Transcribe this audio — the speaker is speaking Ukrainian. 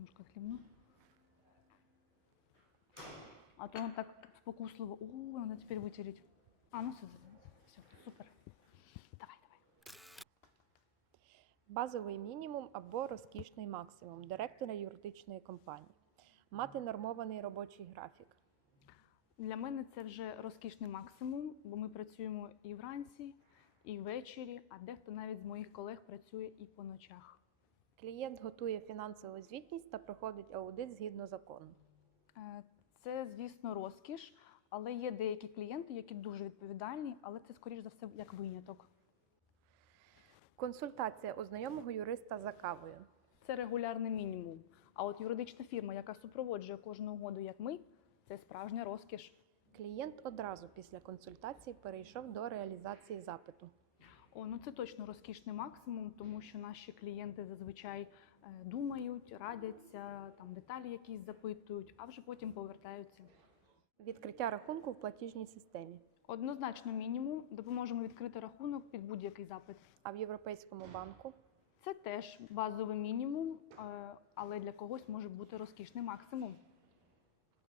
Немножко хлібну. А то он так спокусливо. О, надо теперь вытереть. А, ну все, все, супер. Давай, давай. Базовий мінімум або розкішний максимум директора юридичної компанії. Мати нормований робочий графік. Для мене це вже розкішний максимум, бо ми працюємо і вранці, і ввечері, а дехто навіть з моїх колег працює і по ночах. Клієнт готує фінансову звітність та проходить аудит згідно закону. Е, Це, звісно, розкіш, але є деякі клієнти, які дуже відповідальні, але це, скоріш за все, як виняток. Консультація у знайомого юриста за кавою. Це регулярний мінімум. А от юридична фірма, яка супроводжує кожну угоду, як ми, це справжня розкіш. Клієнт одразу після консультації перейшов до реалізації запиту. О, ну це точно розкішний максимум, тому що наші клієнти зазвичай е, думають, радяться, там деталі якісь запитують, а вже потім повертаються. Відкриття рахунку в платіжній системі. Однозначно, мінімум допоможемо відкрити рахунок під будь-який запит. А в Європейському банку Це теж базовий мінімум, е, але для когось може бути розкішний максимум.